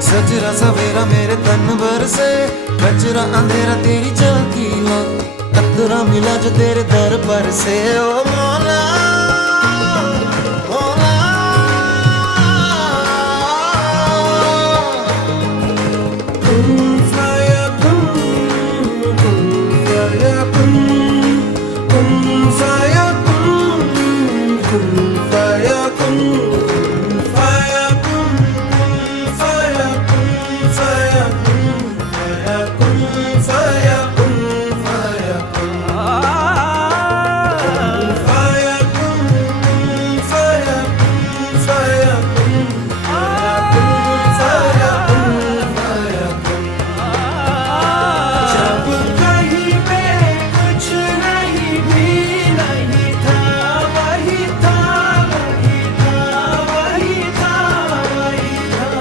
सजरा सवेरा मेरे तन भर से, कचरा अंधेरा तेरी झांकी ला, कतरा मिला जो तेरे दर पर से। ओ मौला